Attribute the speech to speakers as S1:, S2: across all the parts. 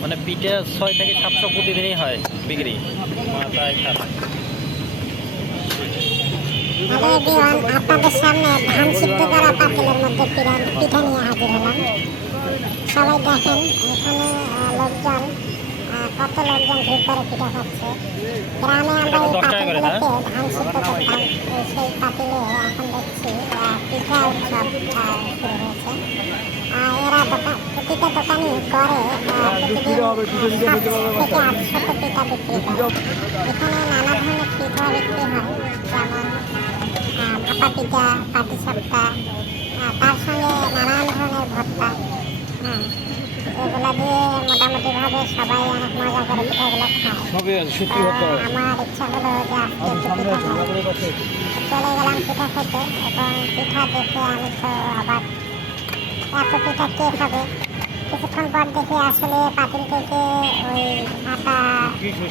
S1: মানে পিঠে ছয় থেকে সাতশো প্রতিদিনই হয় বিক্রি। মাথায় খারাপ
S2: আপনাদের ধান সিদ্ধ করা পাতিলের মধ্যে পিঠা নিয়ে হাজির সবাই দেখেন, এখানে লোকজন কত লোকজন ভিড় করে পিঠা খাচ্ছে। গ্রামে আমরা এই? পাতিলগুলোতে ধান সিদ্ধ করতাম সেই পাতিলে এখন দেখছি পিঠা উৎসব শুরু হয়েছে। এরা দোকান প্রতিটা দোকানই করে প্রতিদিন থেকে আটশত পিঠা বিক্রি করে এখানে নানা ধরনের পিঠা বিক্রি হয় যেমন ভাপা পিঠা পাটি সাপটা তার সঙ্গে নানান ধরনের ভর্তা হ্যাঁ এগুলা দিয়ে মোটামুটিভাবে সবাই অনেক মজা করে পিঠাগুলো খায়। আমার ইচ্ছা হলো যে আজকে একটু পিঠা। চলে গেলাম পিঠা খেতে এবং পিঠা দেখে আমি তো আবার এত পিঠা কে খাবে? কিছুক্ষণ পর দেখি আসলে পাতিল থেকে ওই আটা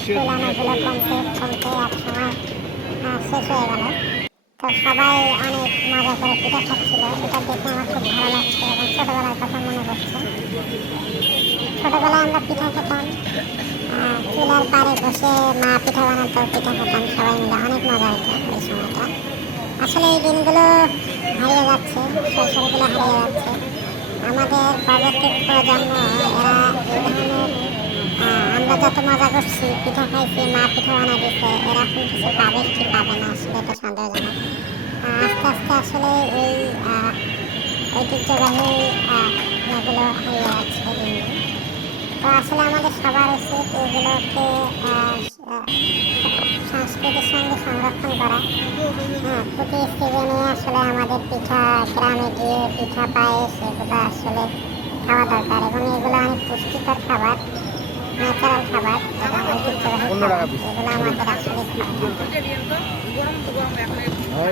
S2: তুলানোগুলো কমতে কমতে এক সময় শেষ হয়ে গেল। তো সবাই অনেক মজা করে পিঠা খাচ্ছিল। এটা দেখে আমার খুব ভালো লাগছে এবং ছোটোবেলার কথা মনে পড়ছে। ছোটোবেলায় আমরা পিঠা খেতাম। চুলার পাড়ে বসে মা পিঠা বানাতো, পিঠা খেতাম, সবাই মিলে। অনেক মজা হতো ওই সময়টা। আসলে এই দিনগুলো হারিয়ে যাচ্ছে, শৈশবগুলো হারিয়ে যাচ্ছে। আমাদের পরবর্তী প্রজন্ম এরা এই ধরনের আহ, আমরা যত মজা করছি, পিঠা খাইছি, মা পিঠা বানাই দিচ্ছে এরকম কিছু পাবে কি পাবে না আসলে এটা সন্দেহজনক আস্তে আস্তে আসলে এই ঐতিহ্যবাহী এগুলো হারিয়ে যাচ্ছে দিন। তো আসলে আমাদের সবার উচিত এগুলোকে সংস্কৃতির সঙ্গে সংরক্ষণ করা। হ্যাঁ প্রতি সিজনে আসলে আমাদের পিঠা, গ্রামে গিয়ে পিঠা পায়েস, এগুলো আসলে খাওয়া দরকার। এবং এগুলো অনেক পুষ্টিকর খাবার। ন্যাচারাল খাবার এগুলো আমাদের আসলে খাওয়া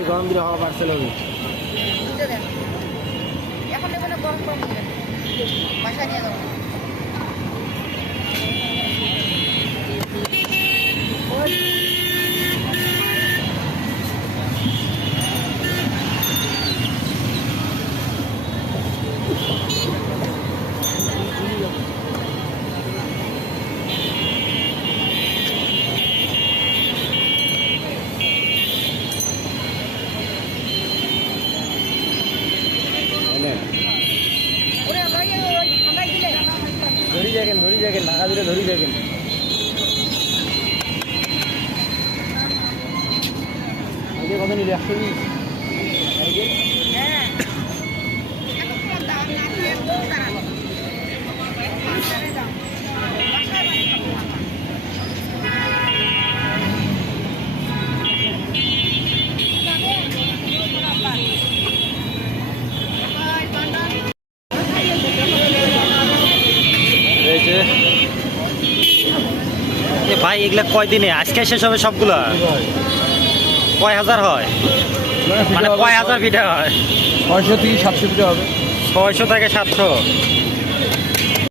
S3: গরম দিলে হওয়া বাড়ছে লোক।
S4: এখন গরম গরম দিবেন বাসা নিয়ে যাব
S3: দেখেন ধরি দেখেন ঢাকা দিলে ধরি দেখেন কত নিলে? একশো বিশ।
S1: ভাই এগুলা কয় দিনে? আজকে শেষ হবে সবগুলা? কয় হাজার হয়? মানে কয় হাজার পিঠা হয়?
S3: ছয়শো থেকে সাতশো পিঠা হবে।
S1: ছয়শো থেকে সাতশো।